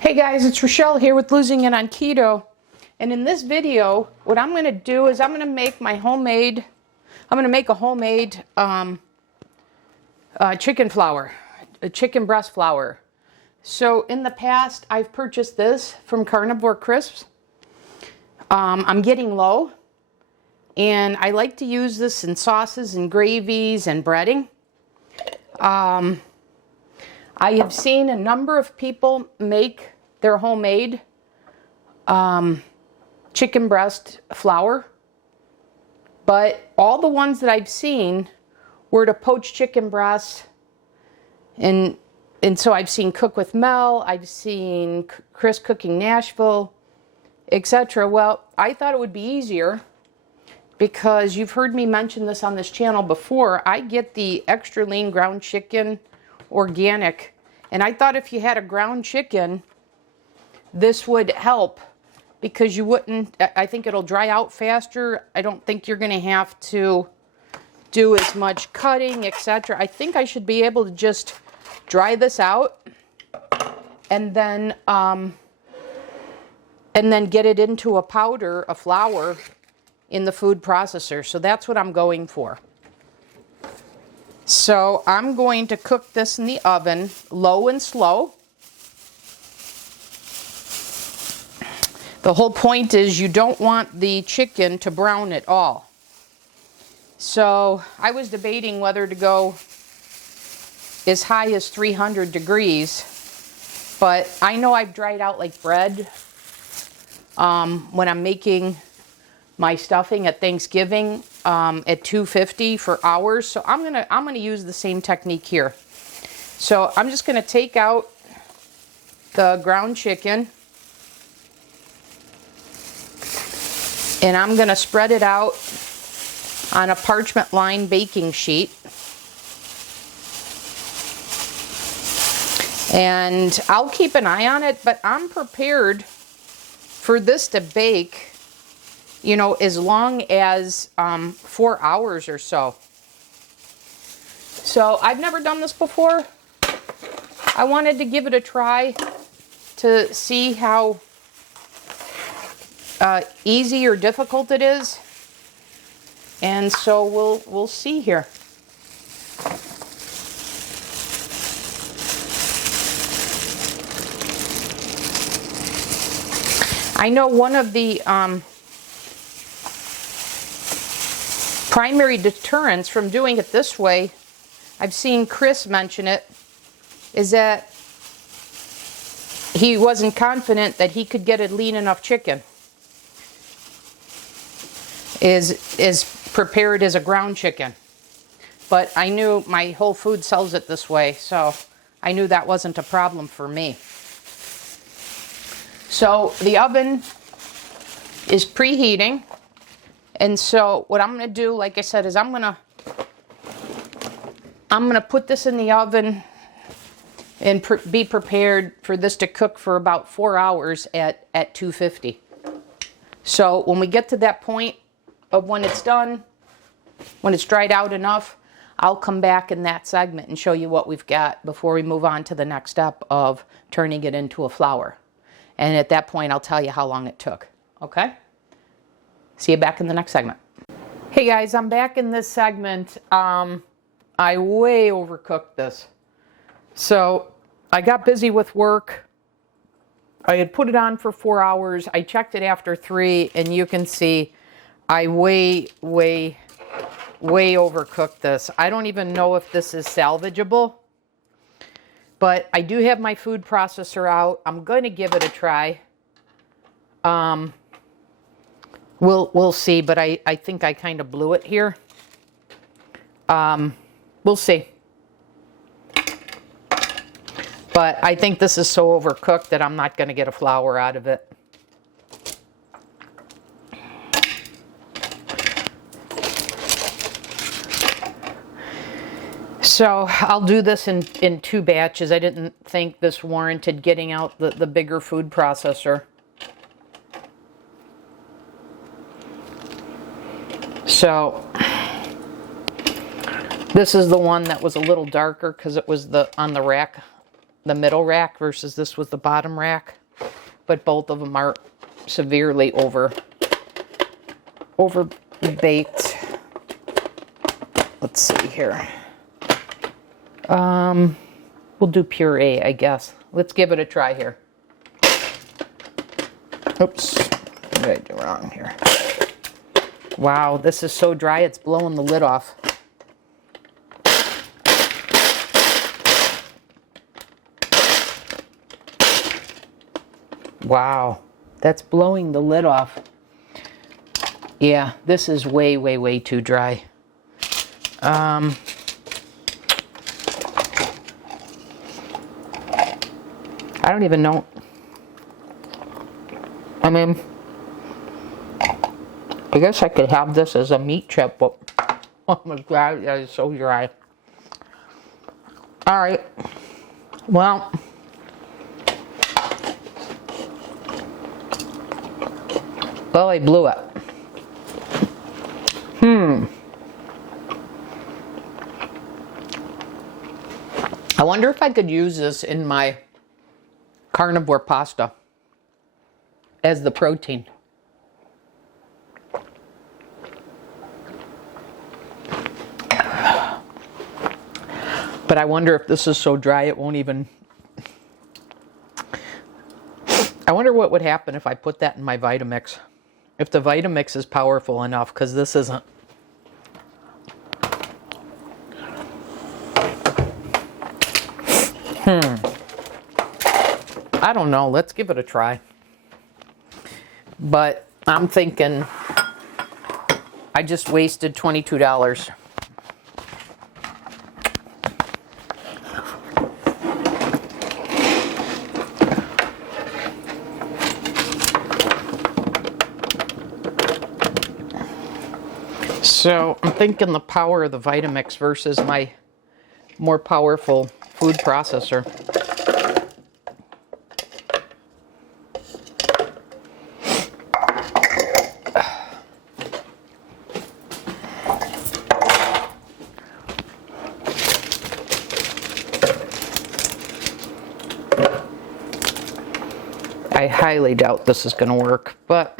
Hey guys, it's Rochelle here with Losing It on Keto. And in this video, what I'm going to do is I'm going to make a homemade chicken flour, a chicken breast flour. So in the past, I've purchased this from Carnivore Crisps. I'm getting low, and I like to use this in sauces and gravies and breading. I have seen a number of people make their homemade chicken breast flour, but all the ones that I've seen were to poach chicken breasts, and so I've seen Cook with Mel, I've seen Chris Cooking Nashville, etc. Well, I thought it would be easier because you've heard me mention this on this channel before. I get the extra lean ground chicken organic, and I thought if you had a ground chicken, this would help because you wouldn't, I think it'll dry out faster. I don't think you're going to have to do as much cutting, etc. I think I should be able to just dry this out and then get it into a powder, a flour, in the food processor. So that's what I'm going for. So I'm going to cook this in the oven, low and slow. The whole point is you don't want the chicken to brown at all. So I was debating whether to go as high as 300 degrees, but I know I've dried out like bread when I'm making my stuffing at Thanksgiving at 250 for hours. So I'm gonna use the same technique here. So I'm just gonna take out the ground chicken and I'm gonna spread it out on a parchment lined baking sheet. And I'll keep an eye on it, but I'm prepared for this to bake, you know, as long as 4 hours or so. So I've never done this before. I wanted to give it a try to see how easy or difficult it is. And so we'll see here. I know one of the primary deterrents from doing it this way, I've seen Chris mention it, is that he wasn't confident that he could get a lean enough chicken is prepared as a ground chicken. But I knew my Whole Foods sells it this way, so I knew that wasn't a problem for me. So the oven is preheating. And so what I'm going to do, like I said, is I'm going to put this in the oven and be prepared for this to cook for about 4 hours at 250. So when we get to that point of when it's done, when it's dried out enough, I'll come back in that segment and show you what we've got before we move on to the next step of turning it into a flour. And at that point, I'll tell you how long it took. Okay? See you back in the next segment. Hey guys, I'm back in this segment. I way overcooked this. So I got busy with work. I had put it on for 4 hours. I checked it after 3, and you can see I way overcooked this. I don't even know if this is salvageable, but I do have my food processor out. I'm going to give it a try. We'll see, but I think I kind of blew it here. We'll see. But I think this is so overcooked that I'm not going to get a flour out of it. So I'll do this in 2 batches. I didn't think this warranted getting out the bigger food processor. So this is the one that was a little darker because it was on the rack the middle rack versus this was the bottom rack. But both of them are severely over baked. Let's see here. We'll do puree, I guess. Let's give it a try here. Oops, what did I do wrong here? Wow, this is so dry, it's blowing the lid off. Wow, that's blowing the lid off. Yeah, this is way, way, way too dry. I don't even know. I mean, I guess I could have this as a meat chip, but oh my God, that is so dry. All right, well, I blew it. I wonder if I could use this in my carnivore pasta as the protein. But I wonder if this is so dry it won't even... I wonder what would happen if I put that in my Vitamix. If the Vitamix is powerful enough, because this isn't. I don't know. Let's give it a try. But I'm thinking I just wasted $22. So I'm thinking the power of the Vitamix versus my more powerful food processor. I highly doubt this is going to work, but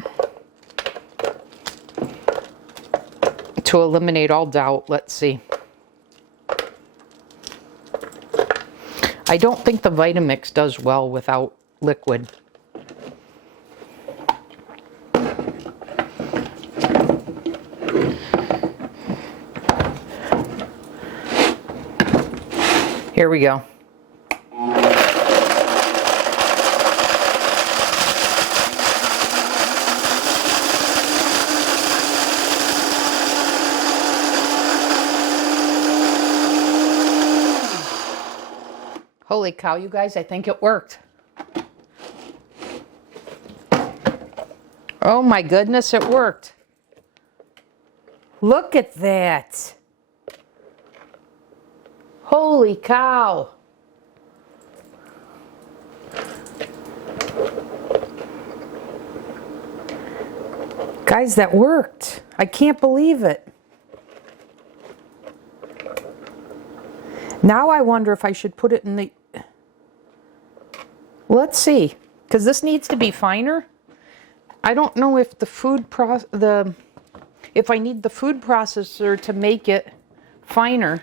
to eliminate all doubt, let's see. I don't think the Vitamix does well without liquid. Here we go. Holy cow, you guys, I think it worked. Oh my goodness, it worked. Look at that. Holy cow. Guys, that worked. I can't believe it. Now I wonder if I should put it in the... Let's see, because this needs to be finer. I don't know if the if I need the food processor to make it finer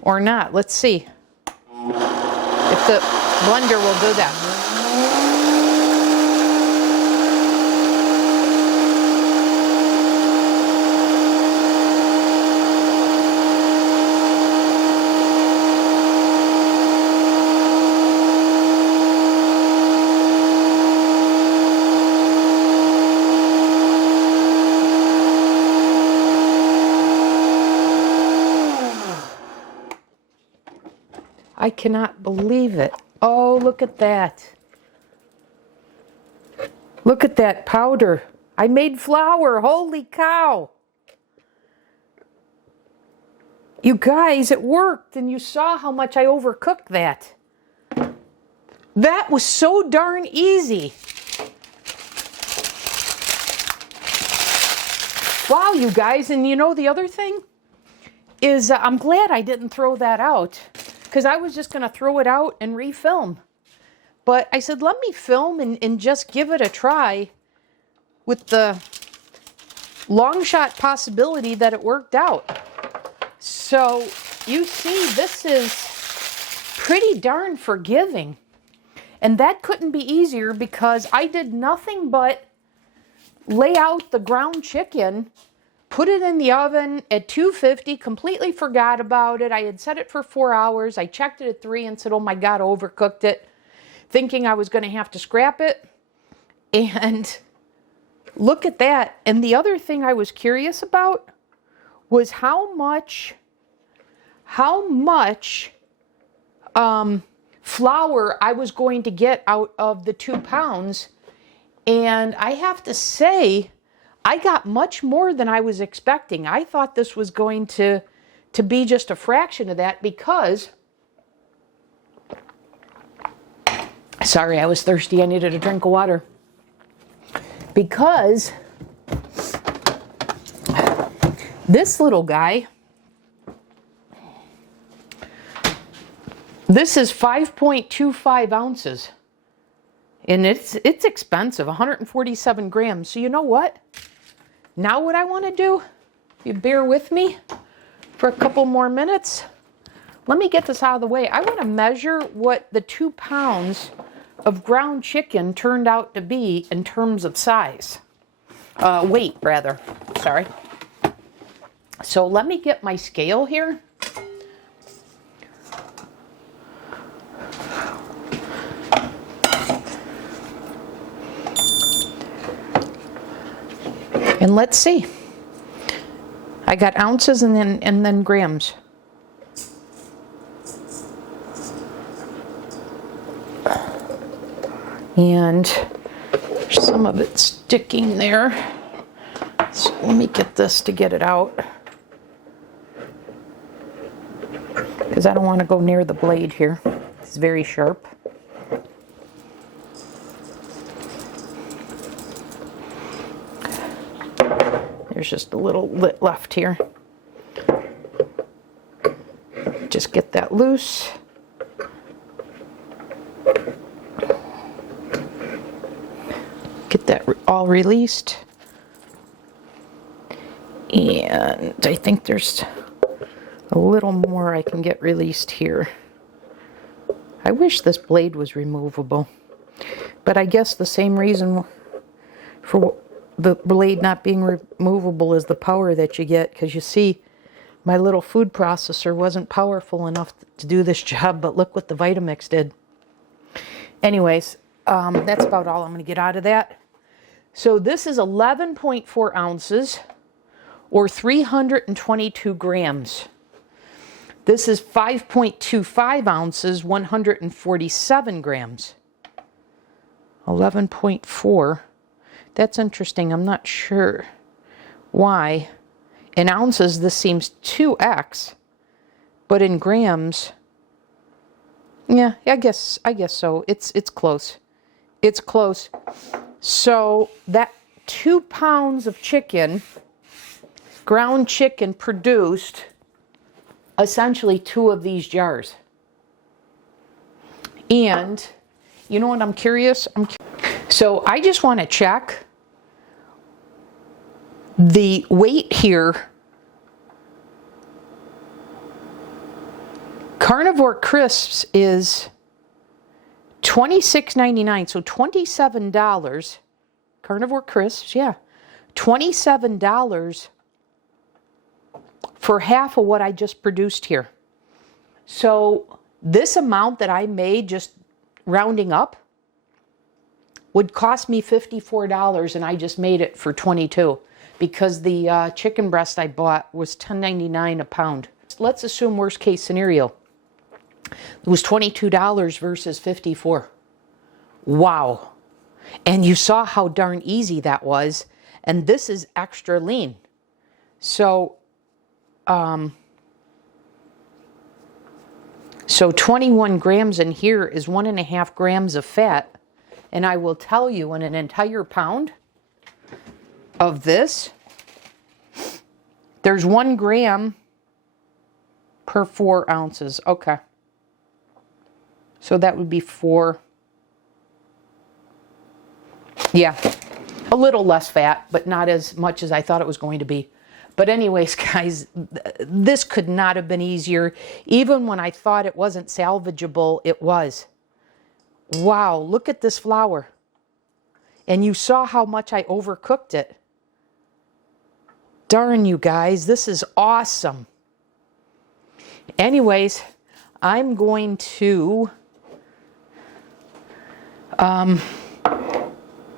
or not. Let's see if the blender will do that. I cannot believe it. Oh, look at that. Look at that powder. I made flour. Holy cow. You guys, it worked, and you saw how much I overcooked that. That was so darn easy. Wow, you guys, and you know the other thing is I'm glad I didn't throw that out. because I was just going to throw it out and refilm. But I said, let me film and just give it a try with the long shot possibility that it worked out. So you see, this is pretty darn forgiving. And that couldn't be easier because I did nothing but lay out the ground chicken, put it in the oven at 250, completely forgot about it. I had set it for 4 hours. I checked it at 3 and said, oh my God, overcooked it, thinking I was going to have to scrap it. And look at that. And the other thing I was curious about was how much flour I was going to get out of the 2 pounds. And I have to say, I got much more than I was expecting. I thought this was going to be just a fraction of that because, sorry, I was thirsty. I needed a drink of water. Because this little guy, this is 5.25 ounces. And it's expensive, 147 grams. So you know what? Now what I want to do, if you bear with me for a couple more minutes, let me get this out of the way. I want to measure what the 2 pounds of ground chicken turned out to be in terms of size. Weight, rather. Sorry. So let me get my scale here. And let's see. I got ounces and then grams. And some of it's sticking there. So let me get this to get it out, because I don't want to go near the blade here. It's very sharp. There's just a little lip left here. Just get that loose. Get that all released. And I think there's a little more I can get released here. I wish this blade was removable, but I guess the same reason for the blade not being removable is the power that you get, because you see my little food processor wasn't powerful enough to do this job, but look what the Vitamix did. Anyways, that's about all I'm going to get out of that. So this is 11.4 ounces or 322 grams. This is 5.25 ounces, 147 grams. 11.4. That's interesting. I'm not sure why. In ounces, this seems 2x, but in grams, yeah, I guess so. It's close. It's close. So that 2 pounds of chicken, ground chicken, produced essentially 2 of these jars. And you know what I'm curious? So I just want to check the weight here. Carnivore Crisps is $26.99, so $27. Carnivore Crisps, yeah. $27 for half of what I just produced here. So this amount that I made, just rounding up, would cost me $54, and I just made it for $22 because the chicken breast I bought was $10.99 a pound. Let's assume worst case scenario. It was $22 versus $54. Wow. And you saw how darn easy that was. And this is extra lean. So 21 grams in here is 1.5 grams of fat. And I will tell you, in an entire pound of this, there's 1 gram per 4 ounces. Okay. So that would be 4. Yeah, a little less fat, but not as much as I thought it was going to be. But anyways, guys, this could not have been easier. Even when I thought it wasn't salvageable, it was. Wow, look at this flour. And you saw how much I overcooked it. Darn you guys, this is awesome. Anyways, I'm going to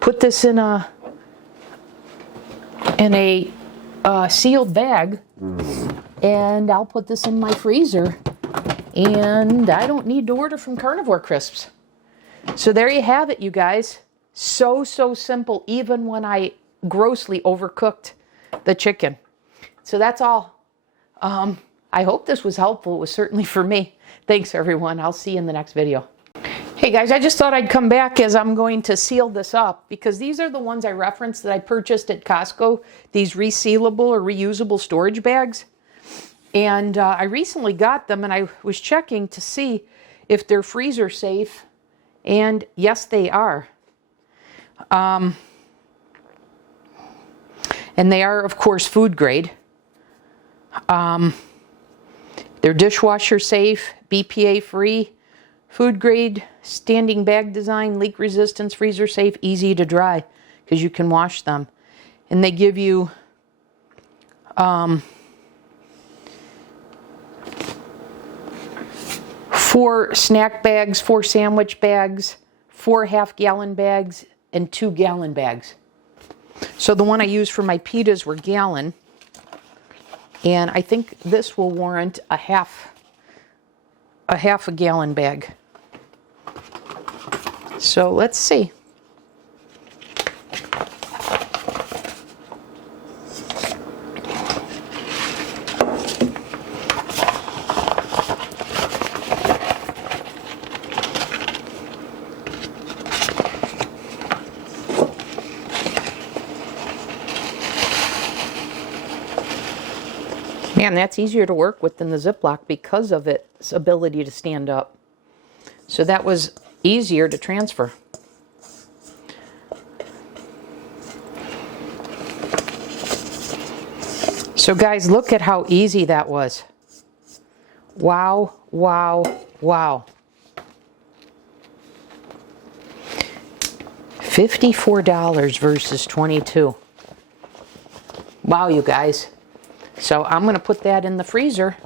put this in a sealed bag, and I'll put this in my freezer, and I don't need to order from Carnivore Crisps. So there you have it, you guys. So simple, even when I grossly overcooked the chicken. So that's all. I hope this was helpful. It was certainly for me. Thanks, everyone. I'll see you in the next video. Hey guys, I just thought I'd come back as I'm going to seal this up, because these are the ones I referenced that I purchased at Costco, these resealable or reusable storage bags. And I recently got them, and I was checking to see if they're freezer safe, and yes, they are. And they are, of course, food grade. They're dishwasher safe, BPA free, food grade, standing bag design, leak resistance, freezer safe, easy to dry, because you can wash them. And they give you 4 snack bags, 4 sandwich bags, 4 half-gallon bags, and 2 gallon bags. So the one I used for my pitas were gallon, and I think this will warrant a half a gallon bag. So let's see. Man, that's easier to work with than the Ziploc because of its ability to stand up. So that was easier to transfer. So guys, look at how easy that was. Wow, wow, wow. $54 versus $22. Wow, you guys. So I'm going to put that in the freezer,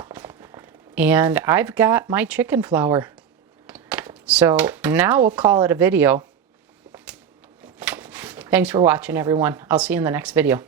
and I've got my chicken flour. So now we'll call it a video. Thanks for watching, everyone. I'll see you in the next video.